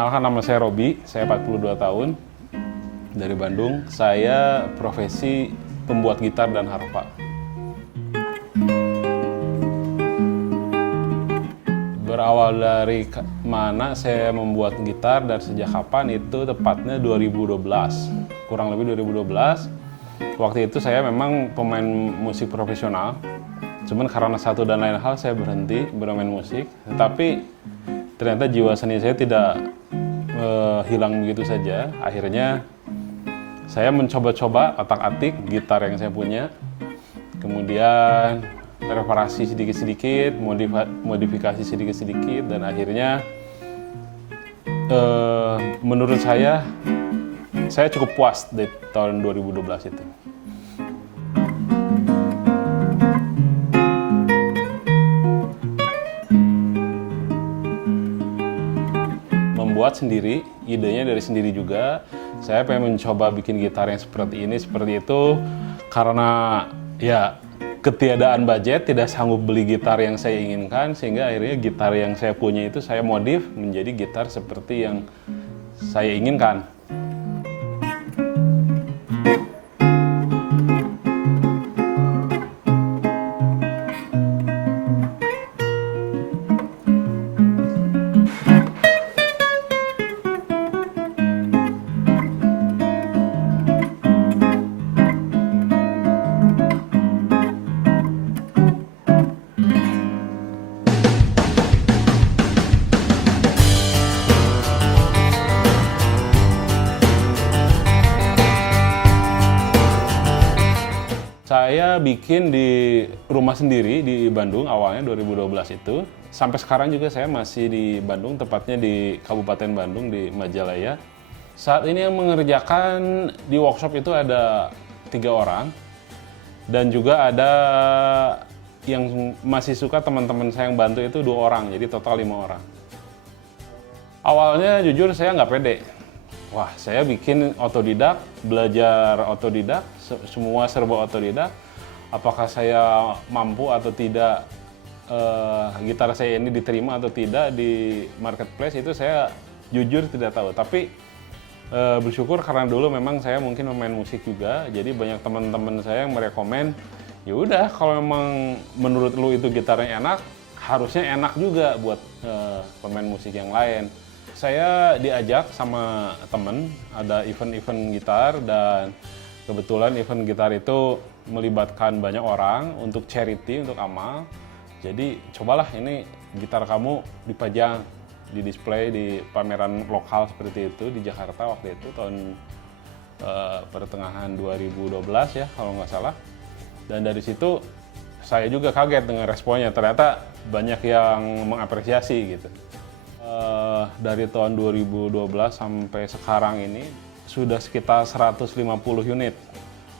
Perkenalkan, nama saya Robi, saya 42 tahun, dari Bandung. Saya profesi pembuat gitar dan harpa. Berawal dari mana saya membuat gitar dan sejak kapan, itu tepatnya 2012. Kurang lebih 2012. Waktu itu saya memang pemain musik profesional. Cuman karena satu dan lain hal saya berhenti bermain musik. Tetapi ternyata jiwa seni saya tidak hilang begitu saja. Akhirnya saya mencoba-coba otak-atik gitar yang saya punya. Kemudian reparasi sedikit-sedikit, modifikasi sedikit-sedikit, dan akhirnya menurut saya cukup puas di tahun 2012 itu. Membuat sendiri, idenya dari sendiri juga. Saya pengen mencoba bikin gitar yang seperti ini, seperti itu, karena ya ketiadaan budget, tidak sanggup beli gitar yang saya inginkan, sehingga akhirnya gitar yang saya punya itu saya modif menjadi gitar seperti yang saya inginkan. Saya bikin di rumah sendiri di Bandung awalnya 2012 itu. Sampai sekarang juga saya masih di Bandung, tepatnya di Kabupaten Bandung di Majalaya. Saat ini yang mengerjakan di workshop itu ada 3 orang. Dan juga ada yang masih suka, teman-teman saya yang bantu itu 2 orang, jadi total 5 orang. Awalnya jujur saya nggak pede. Wah, saya bikin otodidak, belajar otodidak, semua serba otodidak. Apakah saya mampu atau tidak, gitar saya ini diterima atau tidak di marketplace, itu saya jujur tidak tahu. Tapi bersyukur karena dulu memang saya mungkin pemain musik juga, jadi banyak teman-teman saya yang merekomen, ya udah kalau memang menurut lu itu gitarnya enak, harusnya enak juga buat pemain musik yang lain. Saya diajak sama temen, ada event-event gitar, dan kebetulan event gitar itu melibatkan banyak orang untuk charity, untuk amal. Jadi cobalah ini gitar kamu dipajang, di display di pameran lokal seperti itu di Jakarta waktu itu tahun pertengahan 2012 ya kalau nggak salah. Dan dari situ saya juga kaget dengan responnya, ternyata banyak yang mengapresiasi gitu. Dari tahun 2012 sampai sekarang ini sudah sekitar 150 unit.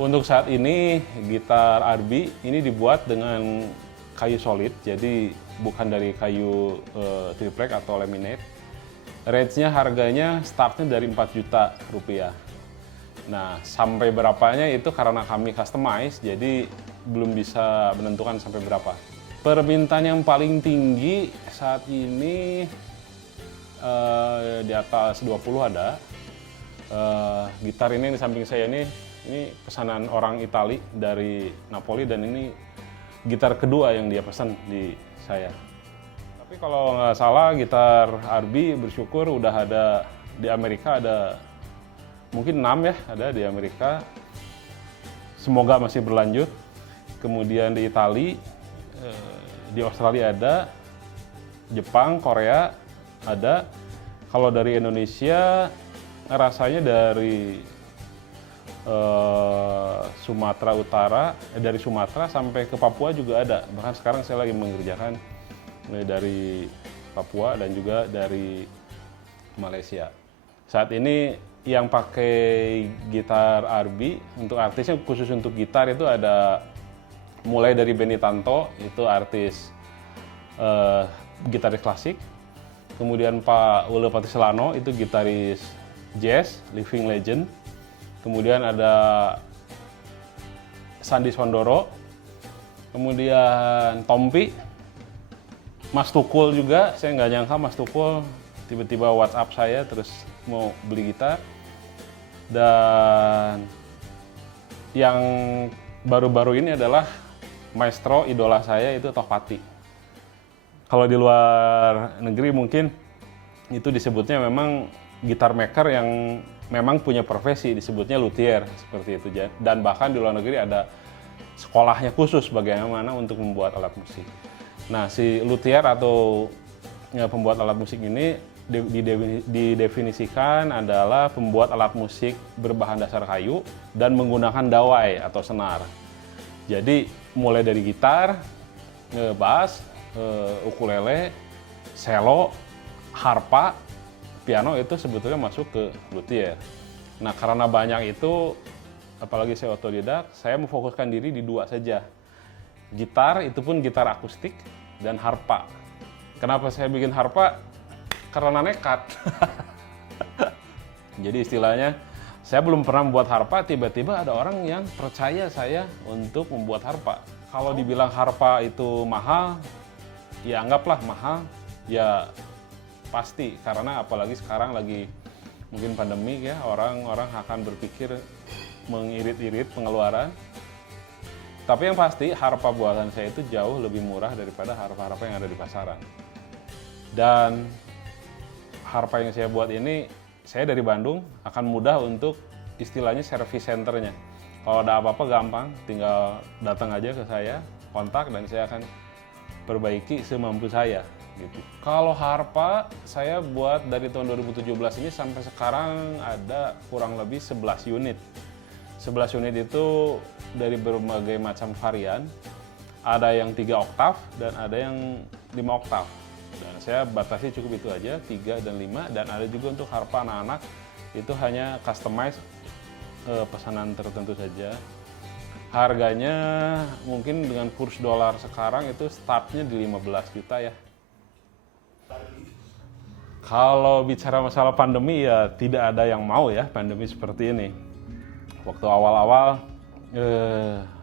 Untuk saat ini gitar RB ini dibuat dengan kayu solid, jadi bukan dari kayu triplek atau laminate. Range-nya harganya startnya dari 4 juta rupiah. Nah, sampai berapanya itu karena kami customize, jadi belum bisa menentukan sampai berapa. Permintaan yang paling tinggi saat ini di atas 20 ada. Gitar ini di samping saya ini pesanan orang Itali dari Napoli, dan ini gitar kedua yang dia pesan di saya. Tapi kalau nggak salah gitar RB bersyukur udah ada di Amerika, ada mungkin 6 ya, ada di Amerika. Semoga masih berlanjut. Kemudian di Itali, di Australia ada, Jepang, Korea ada. Kalau dari Indonesia rasanya dari Sumatera Utara, dari Sumatera sampai ke Papua juga ada. Bahkan sekarang saya lagi mengerjakan dari Papua dan juga dari Malaysia. Saat ini yang pakai gitar RB untuk artisnya, khusus untuk gitar itu ada mulai dari Benny Tanto, itu artis gitaris klasik. Kemudian Pak Ule Patiselano, itu gitaris jazz, living legend. Kemudian ada Sandi Sondoro. Kemudian Tompi. Mas Tukul juga, saya nggak nyangka Mas Tukul tiba-tiba WhatsApp saya terus mau beli gitar. Dan yang baru-baru ini adalah maestro idola saya itu Tohpati. Kalau di luar negeri mungkin itu disebutnya memang gitar maker yang memang punya profesi, disebutnya luthier seperti itu. Dan bahkan di luar negeri ada sekolahnya khusus bagaimana untuk membuat alat musik. Nah, si luthier atau pembuat alat musik ini didefinisikan adalah pembuat alat musik berbahan dasar kayu dan menggunakan dawai atau senar. Jadi mulai dari gitar, bass, ukulele, cello, harpa, piano itu sebetulnya masuk ke luthier. Nah, karena banyak itu, apalagi saya otodidak, saya memfokuskan diri di 2 saja. Gitar, itu pun gitar akustik, dan harpa. Kenapa saya bikin harpa? Karena nekat. Jadi istilahnya, saya belum pernah membuat harpa, tiba-tiba ada orang yang percaya saya untuk membuat harpa. Kalau dibilang harpa itu mahal, ya anggaplah mahal, ya pasti. Karena apalagi sekarang lagi mungkin pandemi ya, orang-orang akan berpikir mengirit-irit pengeluaran. Tapi yang pasti harpa buatan saya itu jauh lebih murah daripada harpa-harpa yang ada di pasaran. Dan harpa yang saya buat ini, saya dari Bandung, akan mudah untuk istilahnya service centernya. Kalau ada apa-apa gampang, tinggal datang aja ke saya, kontak, dan saya akan perbaiki semampu saya. Gitu. Kalau harpa, saya buat dari tahun 2017 ini sampai sekarang ada kurang lebih 11 unit. 11 unit itu dari berbagai macam varian. Ada yang 3 oktav dan ada yang 5 oktav. Dan saya batasi cukup itu aja, 3 dan 5. Dan ada juga untuk harpa anak-anak, itu hanya customize pesanan tertentu saja. Harganya mungkin dengan kurs dolar sekarang itu startnya di 15 juta ya. Kalau bicara masalah pandemi ya tidak ada yang mau ya pandemi seperti ini. Waktu awal-awal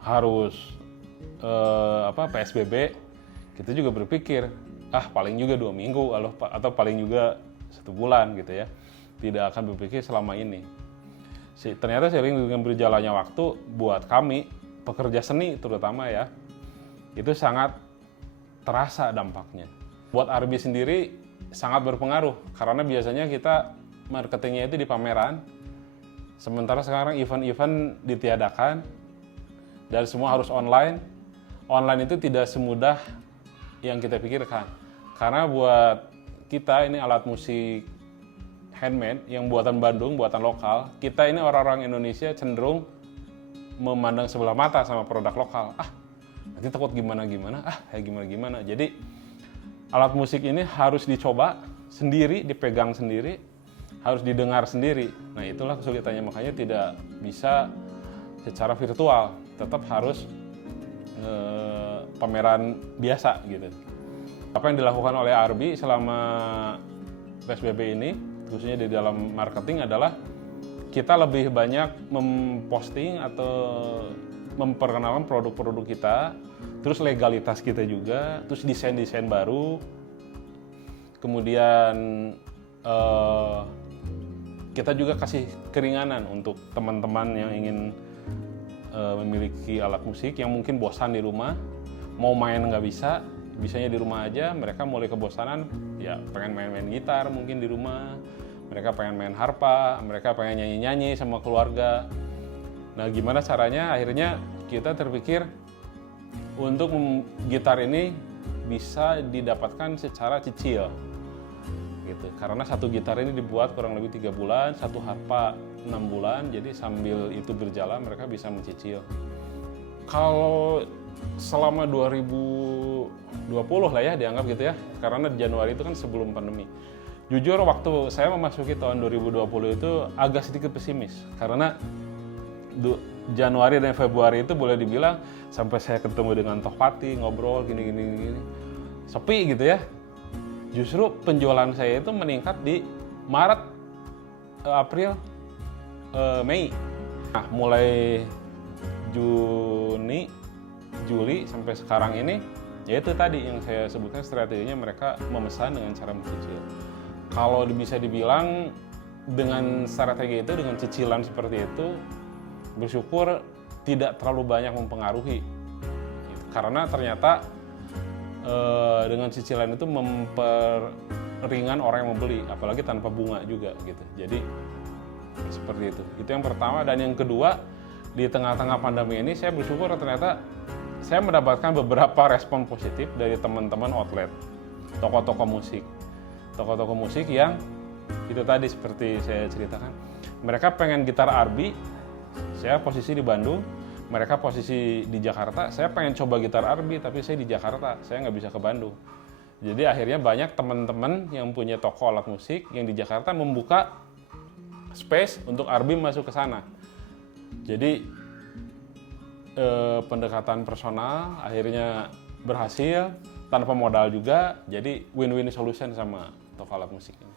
harus PSBB, kita juga berpikir paling juga 2 minggu atau paling juga 1 bulan gitu ya. Tidak akan berpikir selama ini. Ternyata seiring dengan berjalannya waktu, buat kami pekerja seni terutama ya, itu sangat terasa dampaknya. Buat Arbi sendiri sangat berpengaruh karena biasanya kita marketingnya itu di pameran, sementara sekarang event-event ditiadakan dan semua harus online. Online itu tidak semudah yang kita pikirkan, karena buat kita ini alat musik handmade yang buatan Bandung, buatan lokal, kita ini orang-orang Indonesia cenderung memandang sebelah mata sama produk lokal. Nanti takut gimana-gimana, gimana-gimana. Jadi alat musik ini harus dicoba sendiri, dipegang sendiri, harus didengar sendiri. Nah, itulah kesulitannya, makanya tidak bisa secara virtual, tetap harus pameran biasa gitu. Apa yang dilakukan oleh Arbi selama PSBB ini, khususnya di dalam marketing, adalah kita lebih banyak memposting atau memperkenalkan produk-produk kita, terus legalitas kita juga, terus desain-desain baru. Kemudian kita juga kasih keringanan untuk teman-teman yang ingin memiliki alat musik yang mungkin bosan di rumah, mau main nggak bisa, bisanya di rumah aja. Mereka mulai kebosanan, ya pengen main-main gitar mungkin di rumah, mereka pengen main harpa, mereka pengen nyanyi-nyanyi sama keluarga. Nah, gimana caranya? Akhirnya kita terpikir untuk gitar ini bisa didapatkan secara cicil, gitu. Karena satu gitar ini dibuat kurang lebih 3 bulan, satu harpa 6 bulan, jadi sambil itu berjalan mereka bisa mencicil. Kalau selama 2020 lah ya dianggap gitu ya, karena Januari itu kan sebelum pandemi. Jujur waktu saya memasuki tahun 2020 itu agak sedikit pesimis, karena Januari dan Februari itu boleh dibilang sampai saya ketemu dengan Tohpati, ngobrol gini, sepi gitu ya. Justru penjualan saya itu meningkat di Maret, April, Mei. Nah, mulai Juni, Juli sampai sekarang ini, yaitu tadi yang saya sebutkan strateginya mereka memesan dengan cara mencicil. kalau bisa dibilang dengan strategi itu, dengan cicilan seperti itu, bersyukur tidak terlalu banyak mempengaruhi. Karena ternyata dengan cicilan itu memperingan orang yang membeli, apalagi tanpa bunga juga gitu. Jadi seperti itu. Itu yang pertama. Dan yang kedua, di tengah-tengah pandemi ini saya bersyukur ternyata saya mendapatkan beberapa respon positif dari teman-teman outlet, toko-toko musik. Toko-toko musik yang itu tadi seperti saya ceritakan, mereka pengen gitar Arbi, saya posisi di Bandung, mereka posisi di Jakarta, saya pengen coba gitar Arbi tapi saya di Jakarta, saya nggak bisa ke Bandung. Jadi akhirnya banyak teman-teman yang punya toko alat musik yang di Jakarta membuka space untuk Arbi masuk ke sana. Jadi pendekatan personal akhirnya berhasil tanpa modal juga, jadi win-win solution sama toko alat musik ini.